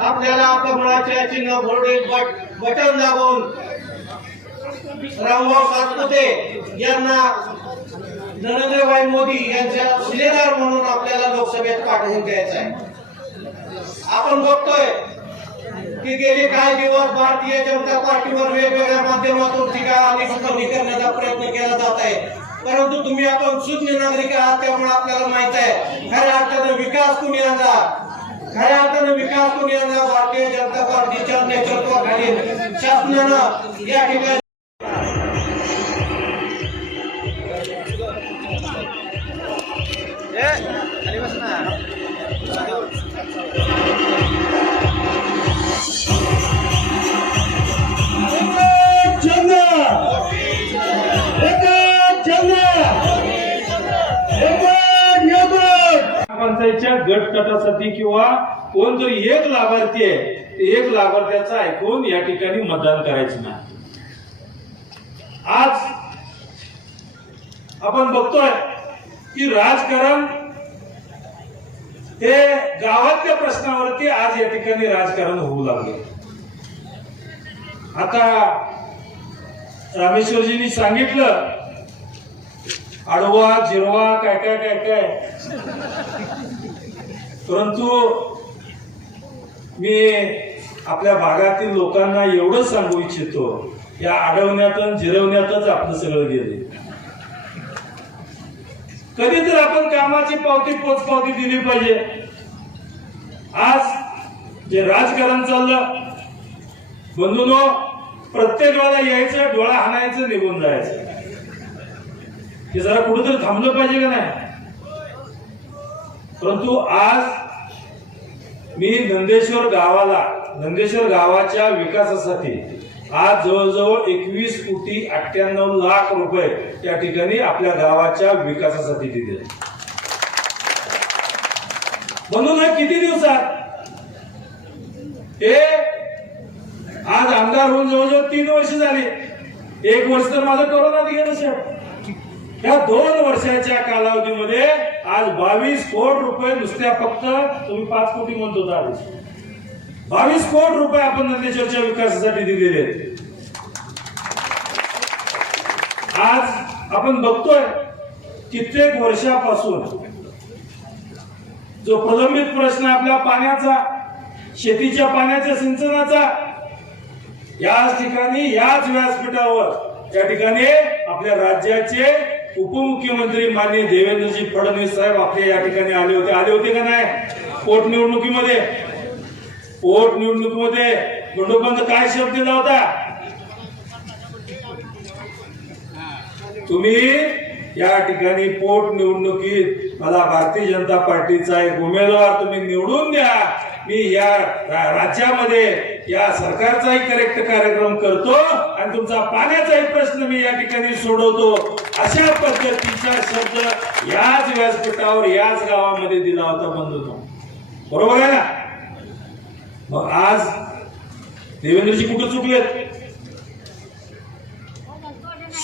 आपल्याला कमळाच्या चिन्ह बोर्डे बटन दाबून रामभाऊ सातपुते यांना नरेंद्रभाई मोदी यांच्या शिलेदार म्हणून आपल्याला लोकसभेत पाठवून द्यायचं आहे. आपण बघतोय की गेले काही दिवस भारतीय जनता पार्टीवर वेगवेगळ्या माध्यमातून टीका आणि टिप्पणी करण्याचा प्रयत्न केला जात आहे. परंतु तुम्ही आपण शून्य नागरिक आहात त्यामुळे आपल्याला माहीत आहे खऱ्या अर्थानं विकास कुणी आणला? खऱ्या अर्थानं विकास कुणी भारतीय जनता पार्टीच्या नेतृत्वाखाली शासनानं या ठिकाणी पंचायतच्या गट गटासाठी किंवा कोण जो एक लाभार्थी आहे एक लाभार्थ्याचं ऐकून या ठिकाणी मतदान करायचं नाही. आज आपण बघतोय की राजकारण हे गावातल्या प्रश्नावरती आज या ठिकाणी राजकारण होऊ लागले. आता रामेश्वरजींनी सांगितलं आडवा जिरवा काय काय काय काय. परंतु मी आपल्या भागातील लोकांना एवढंच सांगू इच्छितो या अडवण्यात जिरवण्यातच आपलं सगळं गेले. कधी तर आपण कामाची पावती पोच पावती दिली पाहिजे. आज जे राजकारण चाललं बंधूनो प्रत्येक वेळेला यायचं डोळा हाणायचं निघून जायचं. ते जरा कुठेतरी थांबलं पाहिजे का नाही? परंतु आज मी नंदेश्वर गावाला नंदेश्वर गावाच्या विकासासाठी आज जवळजवळ एकवीस कोटी अठ्ठ्याण्णव लाख रुपये त्या ठिकाणी आपल्या गावाच्या विकासासाठी दिले. म्हणून हे किती दिवसात? हे आज आमदार होऊन जवळजवळ तीन वर्ष झाली. एक वर्ष तर माझं कोरोनात गेलं साहेब. या दोन वर्षाच्या कालावधीमध्ये आज बावीस कोटी रुपये नुसत्या फक्त तुम्ही पाच कोटी म्हणतो होता आधी बावीस कोटी रुपये आपण नंदेश्वरच्या विकासासाठी दिलेले आहेत. आज आपण बघतोय कित्येक वर्षापासून जो प्रलंबित प्रश्न आपल्या पाण्याचा शेतीच्या पाण्याच्या सिंचनाचा याच ठिकाणी याच व्यासपीठावर या ठिकाणी आपल्या राज्याचे उपमुख्यमंत्री माननीय देवेंद्रजी फडणवीस साहेब आपल्या या ठिकाणी आले होते. आले होते का नाही? पोटनिवडणुकीमध्ये पोटनिवडणुकीमध्ये बंडोपंत काय शब्द दिला होता तुम्ही या ठिकाणी पोट निवडणुकीत मला भारतीय जनता पार्टीचा एक उमेदवार तुम्ही निवडून द्या. मी या राज्यामध्ये या सरकारचाही करेक्ट कार्यक्रम करतो आणि तुमचा पाण्याचाही प्रश्न मी या ठिकाणी सोडवतो. अशा पद्धतीचा शब्द याच व्यासपीठावर याच गावामध्ये दिला होता बंधूंनो बरोबर आहे ना? मग आज देवेंद्रजी कुठे चुकलेत?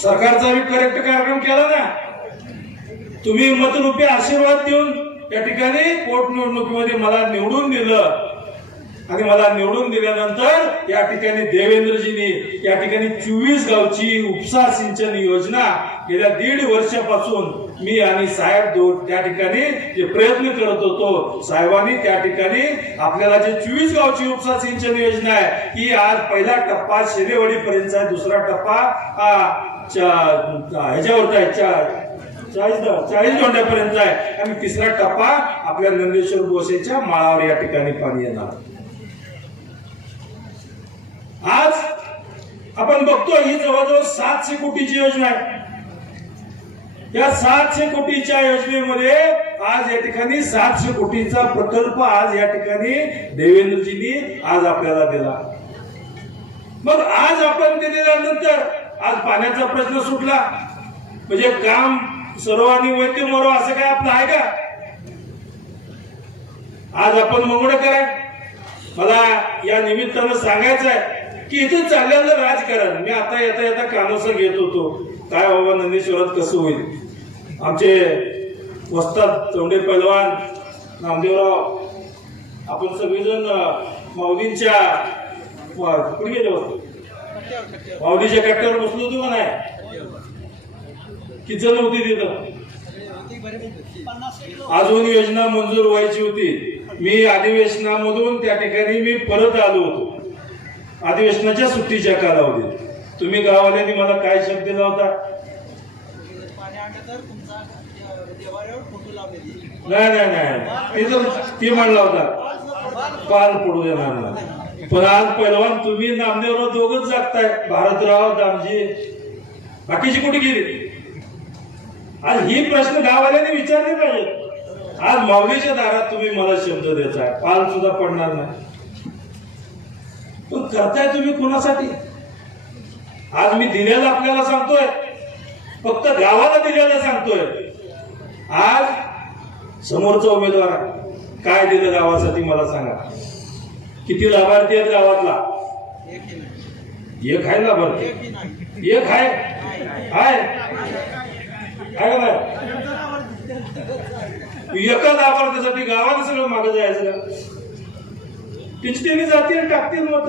सरकारचा मी करेक्ट कार्यक्रम केला ना? तुम्ही मतरूपी आशीर्वाद देऊन या ठिकाणी पोटनिवडणुकीमध्ये मला निवडून दिलं. आणि मला निवडून दिल्यानंतर या ठिकाणी देवेंद्रजींनी या ठिकाणी चोवीस गावची उपसा सिंचन योजना गेल्या दीड वर्षापासून मी आणि साहेब दो त्या ठिकाणी जे प्रयत्न करत होतो साहेबांनी त्या ठिकाणी आपल्याला जे चोवीस गावची उपसा सिंचन योजना आहे ही आज पहिला टप्पा शेरेवाडी आहे दुसरा टप्पा हा ह्याच्यावरचा आहे चाळीस चाळीस दोंड्यापर्यंत आहे. आणि तिसरा टप्पा आपल्या नंदेश्वर गोसेच्या माळावर या ठिकाणी पाणी येणार आज आपण बघतो ही जवळजवळ सातशे कोटीची योजना आहे. या सातशे कोटीच्या योजनेमध्ये आज या ठिकाणी सातशे कोटीचा प्रकल्प आज या ठिकाणी देवेंद्रजींनी आज आपल्याला दिला. मग आज आपण ते दिल्यानंतर आज पाण्याचा प्रश्न सुटला. म्हणजे काम सर्वांनी वैद्य मरो असं काय आपलं आहे का? आज आपण मंगळ काय मला या निमित्तानं सांगायचं आहे की इथे चाललेलं राजकारण. मी आता येता येता कानोसा घेत होतो. काय बाबा नंदेश्वरात कसं होईल? आमचे वस्ताद चौंडे पैलवान नामदेवराव आपण सगळेजण माऊलींच्या कुठे गेले होते माऊलीच्या कट्ट्यावर बसलो होतो नाही? किती जण होती तिथं? अजून योजना मंजूर व्हायची होती. मी अधिवेशनामधून त्या ठिकाणी मी परत आलो होतो. अधिवेशनाच्या सुट्टीच्या कालावधीत. तुम्ही गावाल्यांनी मला काय शब्द दिला होता? नाही नाही नाही. ते ते म्हणला होता पाल पडू देणार नाही पण आज पहिलवान तुम्ही नामदेवराव दोघच जागताय. भारतराव दामजी. बाकीची कुठे गेली? आज ही प्रश्न गाववाल्यांनी विचारले पाहिजे आज माऊलीच्या दारात तुम्ही मला शब्द देताय. पाल सुद्धा पडणार नाही. पण करताय तुम्ही कोणासाठी? आज मी दिल्याला आपल्याला सांगतोय. फक्त गावाला दिल्याला सांगतोय. आज समोरचा उमेदवार काय दिलं गावासाठी मला सांगा. किती लाभार्थी आहेत गावातला? एक आहे लाभार्थी एक आहे? आहे. एका लाभार्थ्यासाठी गावाला सगळं मागं जायचं. का जातील टाकतील मत.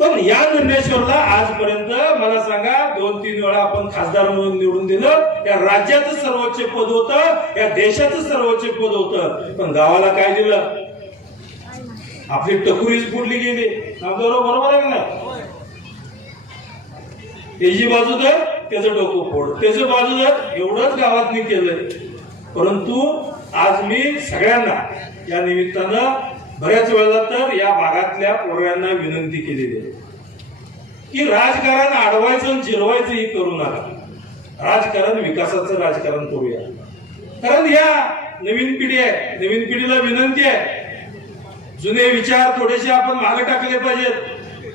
पण या निर्णयेश्वरला आजपर्यंत मला सांगा दोन तीन वेळा आपण खासदार म्हणून निवडून दिलं. या राज्याचं सर्वोच्च पद होतं या देशाचं सर्वोच्च पद होतं. पण गावाला काय दिलं? आपली टकुरीच फुटली गेली. बरोबर आहे ना त्याची बाजू तर त्याचं डोकं फोड. त्याचं बाजू तर एवढंच गावातनी केलंय. परंतु आज मी सगळ्यांना या निमित्तानं बऱ्याच वेळेला तर या भागातल्या पोरांना विनंती केलेली आहे की राजकारण अडवायचं आणि जिरवायचं ही करू नका. राजकारण विकासाचं राजकारण करूया. कारण या नवीन पिढी आहे. नवीन पिढीला विनंती आहे. जुने विचार थोडेसे आपण मागे टाकले पाहिजेत.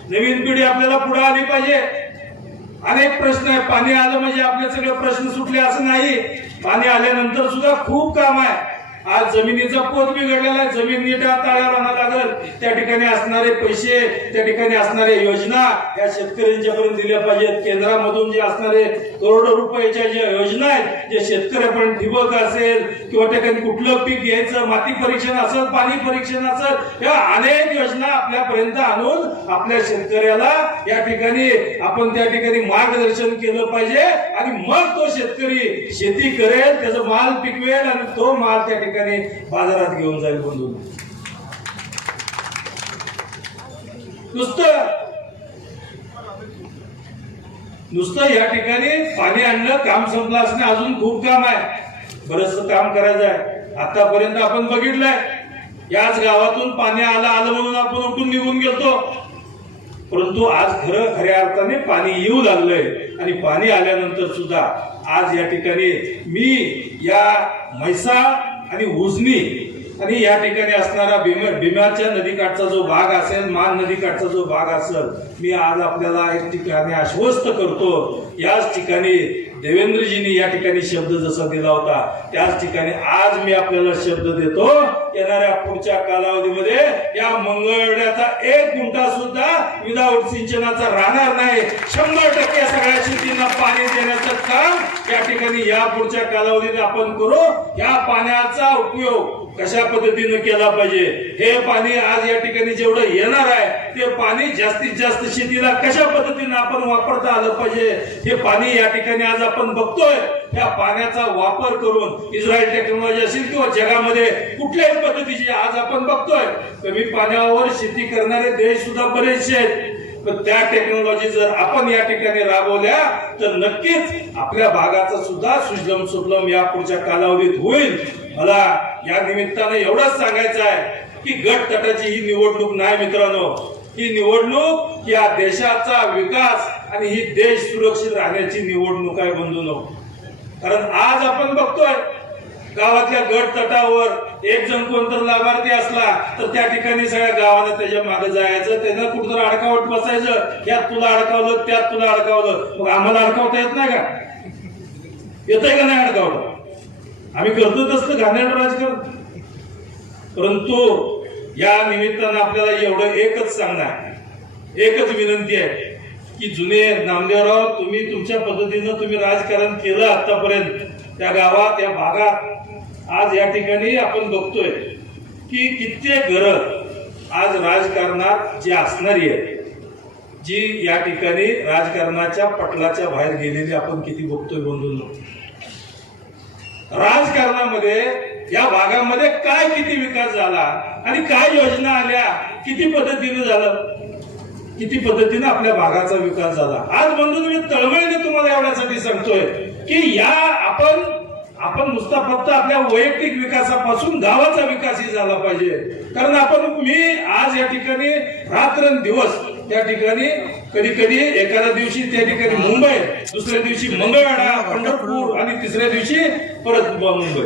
नवीन पिढी आपल्याला पुढे आली पाहिजे. अनेक प्रश्न आहे पाणी आलं म्हणजे आपले सगळे प्रश्न सुटले असं नाही. पाणी आल्यानंतर सुद्धा खूप काम आहे. आज जमिनीचा पोत बिघडलेला आहे. जमीन नीट हाताळायला लागल. त्या ठिकाणी असणारे पैसे त्या ठिकाणी असणाऱ्या योजना या शेतकऱ्यांच्या पर्यंत दिल्या पाहिजेत. केंद्रामधून जे असणारे करोडो रुपयाच्या ज्या योजना आहेत जे शेतकऱ्यापर्यंत ठिबक असेल किंवा त्या ठिकाणी कुठलं पीक घ्यायचं माती परीक्षण असेल पाणी परीक्षण असेल या अनेक योजना आपल्यापर्यंत आणून आपल्या शेतकऱ्याला या ठिकाणी आपण त्या ठिकाणी मार्गदर्शन केलं पाहिजे. आणि मग तो शेतकरी शेती करेल त्याचा माल पिकवेल आणि तो माल त्या ठिकाणी बाजारात घेऊन जाईल बंधून नुसतं नुसतं या ठिकाणी पाणी आणलं काम संपलं असणे अजून खूप काम आहे. बरंच काम करायचं आहे. आतापर्यंत आपण बघितलंय याच गावातून पाणी आलं आलं म्हणून आपण उठून निघून गेलतो. परंतु आज खरं खऱ्या अर्थाने पाणी येऊ लागलंय. आणि पाणी आल्यानंतर सुद्धा आज या ठिकाणी मी या म्हैसा आणि उजनी आणि या ठिकाणी असणारा भीम भीमाच्या नदीकाठचा जो भाग असेल मान नदीकाठचा जो भाग असेल मी आज आपल्याला एक ठिकाणी आश्वस्त करतो. याच ठिकाणी देवेंद्रजींनी या ठिकाणी शब्द जसा दिला होता त्याच ठिकाणी आज मी आपल्याला शब्द देतो येणाऱ्या पुढच्या कालावधीमध्ये या मंगळवेड्याचा एक गुंठा सुद्धा विदाऊट सिंचनाचा राहणार नाही. शंभर टक्के सगळ्या शेतींना पाणी देण्याचं काम या ठिकाणी या पुढच्या कालावधीत आपण करू. या पाण्याचा उपयोग कशा पद्धतीनं केला पाहिजे? हे पाणी आज या ठिकाणी जेवढं येणार आहे ते पाणी जास्तीत जास्त शेतीला कशा पद्धतीनं आपण वापरता आलं पाहिजे? हे पाणी या ठिकाणी आज आपण बघतोय. त्या पाण्याचा वापर करून इस्रायल टेक्नॉलॉजी असेल किंवा जगामध्ये कुठल्याही पद्धतीची आज आपण बघतोय. कमी पाण्यावर शेती करणारे देश सुद्धा बरेचसे आहेत. पण त्या टेक्नॉलॉजी जर आपण या ठिकाणी राबवल्या तर नक्कीच आपल्या भागाचा सुद्धा सुजलम सुफलम या पुढच्या कालावधीत होईल. मला या निमित्तानं एवढंच सांगायचं आहे की गट तटाची ही निवडणूक नाही मित्रांनो. ही निवडणूक या देशाचा विकास आणि ही देश सुरक्षित राहण्याची निवडणूक आहे बंधूनो. कारण आज आपण बघतोय गावातल्या गट तटावर एक जण कोणतर लाभार्थी असला तर त्या ठिकाणी सगळ्या गावाला त्याच्यामागे जायचं त्यानं कुठं अडकावट बसायचं. यात तुला अडकावलं त्यात तुला अडकावलं. मग आम्हाला अडकावता येत नाही का? येतंय का नाही अडकावलं? आम्ही करतो तसलं घाणेरडं राजकारण परंतु या निमित्तानं आपल्याला एवढं एकच सांगणार एकच विनंती आहे की जुने नामदेवराव तुम्ही तुमच्या पद्धतीनं तुम्ही राजकारण केलं आतापर्यंत त्या गावात या भागात आज या ठिकाणी आपण बघतोय की कित्येक घरं आज राजकारणात जी असणारी आहे जी या ठिकाणी राजकारणाच्या पटलाच्या बाहेर गेलेली आपण किती बघतोय बंधूंनो. राजकारणामध्ये या भागामध्ये काय किती विकास झाला आणि काय योजना आल्या किती पद्धतीने झालं? किती पद्धतीने आपल्या भागाचा विकास झाला? आज बंधू मी तळमळीने तुम्हाला एवढ्यासाठी सांगतोय की या आपण आपण नुसता फक्त आपल्या वैयक्तिक विकासापासून गावाचा विकासही झाला पाहिजे. कारण आपण मी आज या ठिकाणी रात्रंदिवस त्या ठिकाणी कधी कधी एखाद्या दिवशी त्या ठिकाणी मुंबई दुसऱ्या दिवशी मंगळवाडा पंढरपूर आणि तिसऱ्या दिवशी परत मुंबई.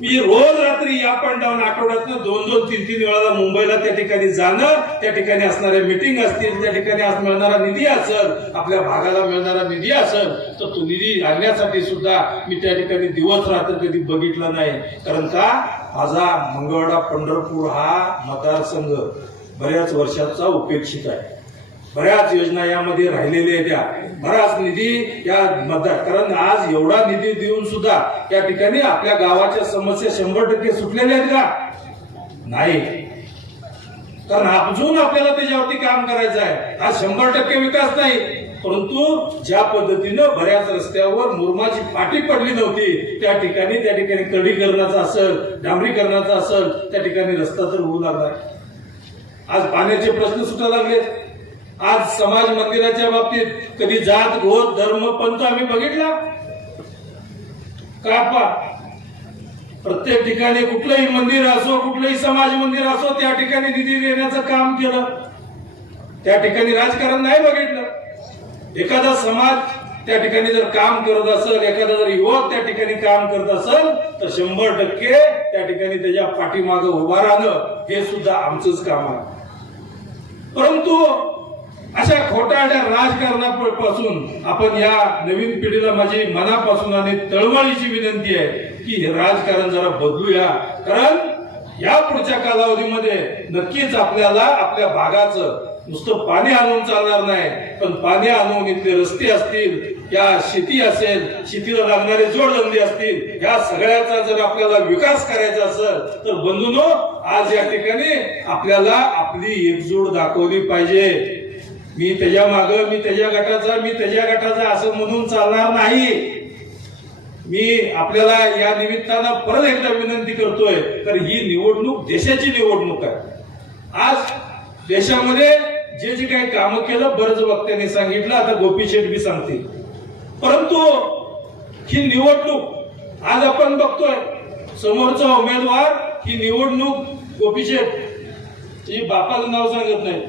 मी रोज रात्री या पंडावून आठवड्यातनं दोन दोन तीन तीन वेळाला मुंबईला त्या ठिकाणी जाणं त्या ठिकाणी असणाऱ्या मिटिंग असतील त्या ठिकाणी आज मिळणारा निधी असेल आपल्या भागाला मिळणारा निधी असेल तर तो निधी आणण्यासाठी सुद्धा मी त्या ठिकाणी दिवस रात्र कधी बघितला नाही. कारण का? माझा मंगळवाडा पंढरपूर हा मतदारसंघ बऱ्याच वर्षाचा उपेक्षित आहे. बऱ्याच योजना यामध्ये राहिलेल्या आहेत त्या. बराच निधी या मतदार कारण आज एवढा निधी देऊन सुद्धा या ठिकाणी आपल्या गावाच्या समस्या शंभर टक्के सुटलेल्या आहेत का? नाही. कारण अजून आपल्याला त्याच्यावरती काम करायचं आहे. हा शंभर टक्के विकास नाही. परंतु ज्या पद्धतीनं बऱ्याच रस्त्यावर मुरमाची पाठी पडली नव्हती त्या ठिकाणी त्या ठिकाणी कडीकरणाचा असेल डांबरीकरणाचा असेल त्या ठिकाणी रस्ता तर होऊ लागला. आज पाण्याचे प्रश्न सुद्धा लागले. आज समाज मंदिराच्या बाबतीत कधी जात गोत धर्म पंथ आम्ही बघितला? का पा? प्रत्येक ठिकाणी कुठलंही मंदिर असो कुठलंही समाज मंदिर असो त्या ठिकाणी निधी देण्याचं काम केलं. त्या ठिकाणी राजकारण नाही बघितलं. एखादा समाज त्या ठिकाणी जर काम करत असेल एखादा जर युवक त्या ठिकाणी काम करत असेल तर शंभर टक्के त्या ठिकाणी त्याच्या पाठीमागं उभा राहणं हे सुद्धा आमचंच काम आहे. परंतु अशा खोटारड्या राजकारणापासून आपण या नवीन पिढीला माझी मनापासून आणि तळमळीची विनंती आहे की हे राजकारण जरा बदलूया. कारण या पुढच्या कालावधीमध्ये नक्कीच आपल्याला आपल्या भागाचं नुसतं पाणी आणून चालणार नाही पण पाणी आणून इथले रस्ते असतील या शेती असेल शेतीला लागणारे जोडधंदे असतील या सगळ्याचा जर आपल्याला विकास करायचा असेल तर बंधूनो आज या ठिकाणी आपल्याला आपली एकजूट दाखवली पाहिजे. मी त्याच्या माग मी त्याच्या गटाचा मी त्याच्या गटाचा असं म्हणून चालणार नाही. मी आपल्याला या निमित्तानं परत एकदा विनंती करतोय तर ही निवडणूक देशाची निवडणूक आहे. आज देशामध्ये जे जे काही कामं केलं बरंच वक्त्यांनी सांगितलं आता गोपी शेठ बी सांगतील. परंतु ही निवडणूक आज आपण बघतोय समोरचा उमेदवार ही निवडणूक गोपी शेठ ही बापाचं नाव सांगत नाही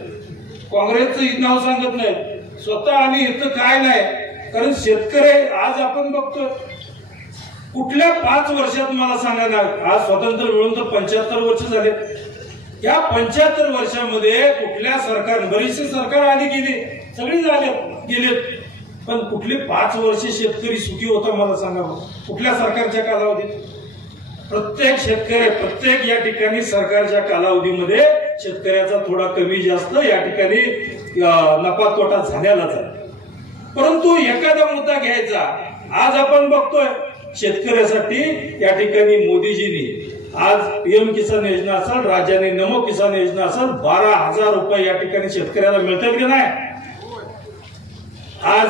काँग्रेसचं नाव सांगत नाही स्वतः आणि इथं काय नाही कारण शेतकरी आज आपण बघतोय. कुठल्या पाच वर्षात मला सांगा ना आज स्वातंत्र्य मिळून तर पंच्याहत्तर वर्ष झाले. या पंच्याहत्तर वर्षामध्ये कुठल्या सरकार बरीचसे सरकार आली गेली. सगळी झाले गेलेत पण कुठले पाच वर्ष शेतकरी सुखी होता मला सांगा कुठल्या सरकारच्या कालावधीत? प्रत्येक शेतकरी प्रत्येक या ठिकाणी सरकारच्या कालावधीमध्ये शेतकऱ्याचा थोडा कमी जास्त या ठिकाणी नफा तोटा झालेलाच आहे परंतु एखादा मुद्दा घ्यायचा. आज आपण बघतोय शेतकऱ्यासाठी या ठिकाणी मोदीजींनी आज पीएम किसान योजना असेल राज्याने नमो किसान योजना असेल बारा हजार रुपये या ठिकाणी शेतकऱ्याला मिळतात की नाही? आज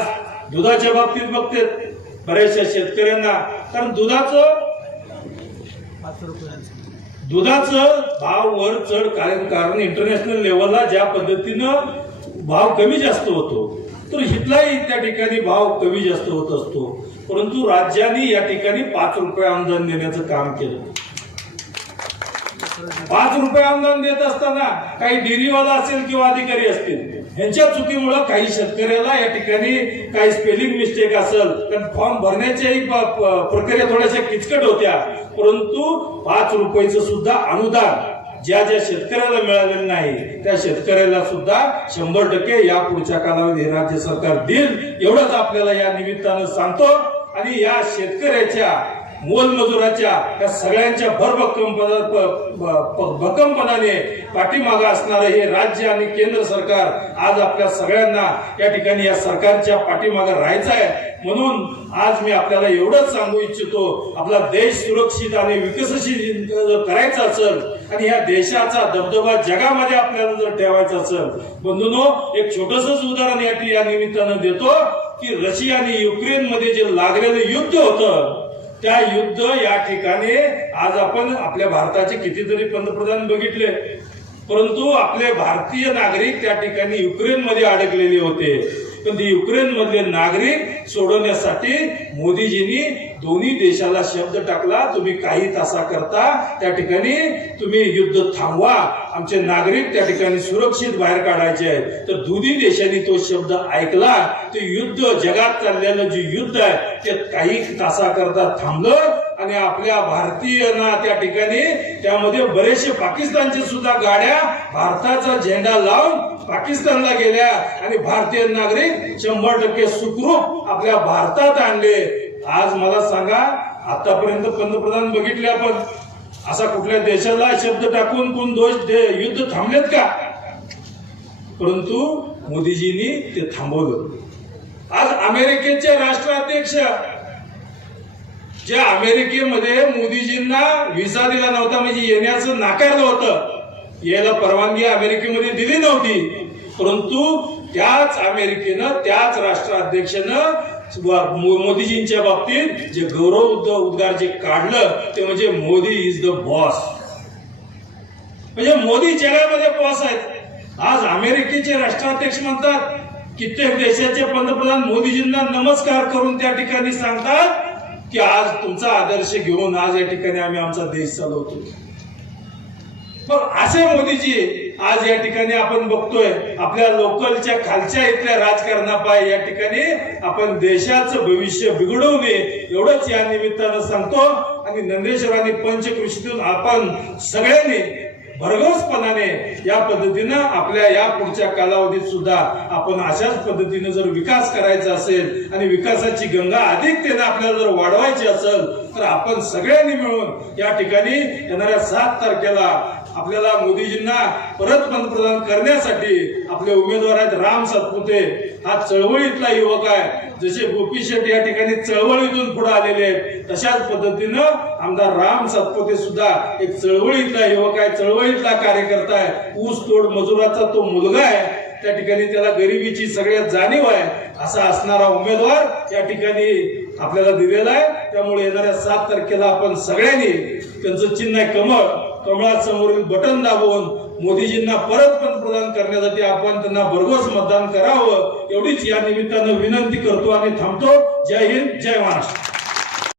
दुधाच्या बाबतीत बघते बऱ्याचशा शेतकऱ्यांना. कारण दुधाचं दुधाचं भाव वर चढ कारण कारण इंटरनॅशनल लेवलला ज्या पद्धतीनं भाव कमी जास्त होतो तर हितलाही त्या ठिकाणी भाव कमी जास्त होत असतो. परंतु राज्याने या ठिकाणी पाच रुपये अनुदान देण्याचं काम केलं. पाच रुपये अनुदान देत असताना काही डेअरीवाला असेल किंवा अधिकारी असतील यांच्या चुकीमुळे काही शेतकऱ्याला या ठिकाणी काही स्पेलिंग मिस्टेक असेल कारण फॉर्म भरण्याच्याही प्रक्रिया थोड्याशा किचकट होत्या. परंतु पाच रुपयाचं सुद्धा अनुदान ज्या ज्या शेतकऱ्याला मिळालेलं नाही त्या शेतकऱ्याला सुद्धा शंभर टक्के या पुढच्या कालावधीत राज्य सरकार देईल एवढंच आपल्याला या निमित्तानं सांगतो. आणि या शेतकऱ्याच्या मोलमजुराच्या या सगळ्यांच्या भरभक्कम पदा- भक्कमपणाने पाठीमागं असणारं हे राज्य आणि केंद्र सरकार आज आपल्या सगळ्यांना या ठिकाणी या सरकारच्या पाठीमागं राहायचं आहे म्हणून आज मी आपल्याला एवढंच सांगू इच्छितो आपला देश सुरक्षित आणि विकसनशील जर करायचा असेल आणि या देशाचा दबदबा जगामध्ये आपल्याला जर ठेवायचा असेल बंधूनो एक छोटसच उदाहरण या या निमित्तानं देतो की रशिया आणि युक्रेन मध्ये जे लागलेलं युद्ध होतं त्या युद्ध या ठिकाणी आज आपण आपल्या भारताचे कितीतरी पंतप्रधान बघितले. परंतु आपले भारतीय नागरिक त्या ठिकाणी युक्रेन मध्ये अडकलेले होते. पण ते युक्रेन मधले नागरिक सोडवण्यासाठी मोदीजींनी दोन्ही देशाला शब्द टाकला तुम्ही काही तासा करता त्या ठिकाणी तुम्ही युद्ध थांबवा. आमचे नागरिक त्या ठिकाणी सुरक्षित बाहेर काढायचे आहेत. तर दोन्ही देशांनी तो शब्द ऐकला. ते युद्ध जगात चाललेलं जे युद्ध आहे ते काही तासा करता थांबलं. आणि आपल्या भारतीयांना त्या ठिकाणी त्यामध्ये बरेचसे पाकिस्तानचे सुद्धा गाड्या भारताचा झेंडा लावून पाकिस्तानला गेल्या. आणि भारतीय नागरिक शंभर टक्के सुखरूप आपल्या भारतात आणले. आज मला सांगा आतापर्यंत पंतप्रधान बघितले आपण. असा कुठल्या देशाला शब्द टाकून कोण दोष दे- युद्ध थांबलेत का? परंतु मोदीजींनी ते थांबवलं. आज अमेरिकेचे राष्ट्राध्यक्ष ज्या अमेरिकेमध्ये मोदीजींना व्हिसा दिला नव्हता म्हणजे येण्याचं नाकारलं होतं यायला परवानगी अमेरिकेमध्ये दिली नव्हती. परंतु त्याच अमेरिकेनं त्याच राष्ट्राध्यक्षानं मोदीजींच्या बाबतीत जे गौरव उद्ग- उद्गार जे काढलं ते म्हणजे मोदी इज द बॉस म्हणजे मोदी जगामध्ये बॉस आहेत. आज अमेरिकेचे राष्ट्राध्यक्ष म्हणतात कित्येक देशाचे पंतप्रधान मोदीजींना नमस्कार करून त्या ठिकाणी सांगतात की आज तुमचा आदर्श घेऊन आज या ठिकाणी आम्ही आमचा देश चालवतो. मग असे मोदीजी आज या ठिकाणी आपण बघतोय आपल्या लोकलच्या खालच्या इथल्या राजकारणापाय या ठिकाणी आपण देशाचं भविष्य बिघडवू नये एवढंच या निमित्तानं सांगतो. आणि नंदेश्वर आणि पंचकृषीतून आपण सगळ्यांनी भरघोसपणाने या पद्धतीनं आपल्या या पुढच्या कालावधीत सुद्धा आपण अशाच पद्धतीने जर विकास करायचा असेल आणि विकासाची गंगा अधिकतेने आपल्याला जर वाढवायची असेल तर आपण सगळ्यांनी मिळून या ठिकाणी येणाऱ्या सात तारखेला आपल्याला मोदीजींना परत पंतप्रधान करण्यासाठी आपले उमेदवार आहेत राम सातपुते. हा चळवळीतला युवक आहे. जसे गोपी शेट्टी या ठिकाणी चळवळीतून पुढे आलेले आहेत तशाच पद्धतीनं आमदार राम सातपुते सुद्धा एक चळवळीतला युवक आहे चळवळीतला कार्यकर्ता आहे. ऊस तोड मजुराचा तो मुलगा आहे. त्या ठिकाणी त्याला गरिबीची सगळ्यात जाणीव आहे असा असणारा उमेदवार या ठिकाणी आपल्याला दिलेला आहे. त्यामुळे येणाऱ्या सात तारखेला आपण सगळ्यांनी त्यांचं चिन्ह आहे कमळ. कमळासमोरील बटन दाबून मोदीजींना परत पंतप्रधान करण्यासाठी आपण त्यांना भरघोस मतदान करावं एवढीच या निमित्तानं विनंती करतो आणि थांबतो. जय हिंद जय महाराष्ट्र.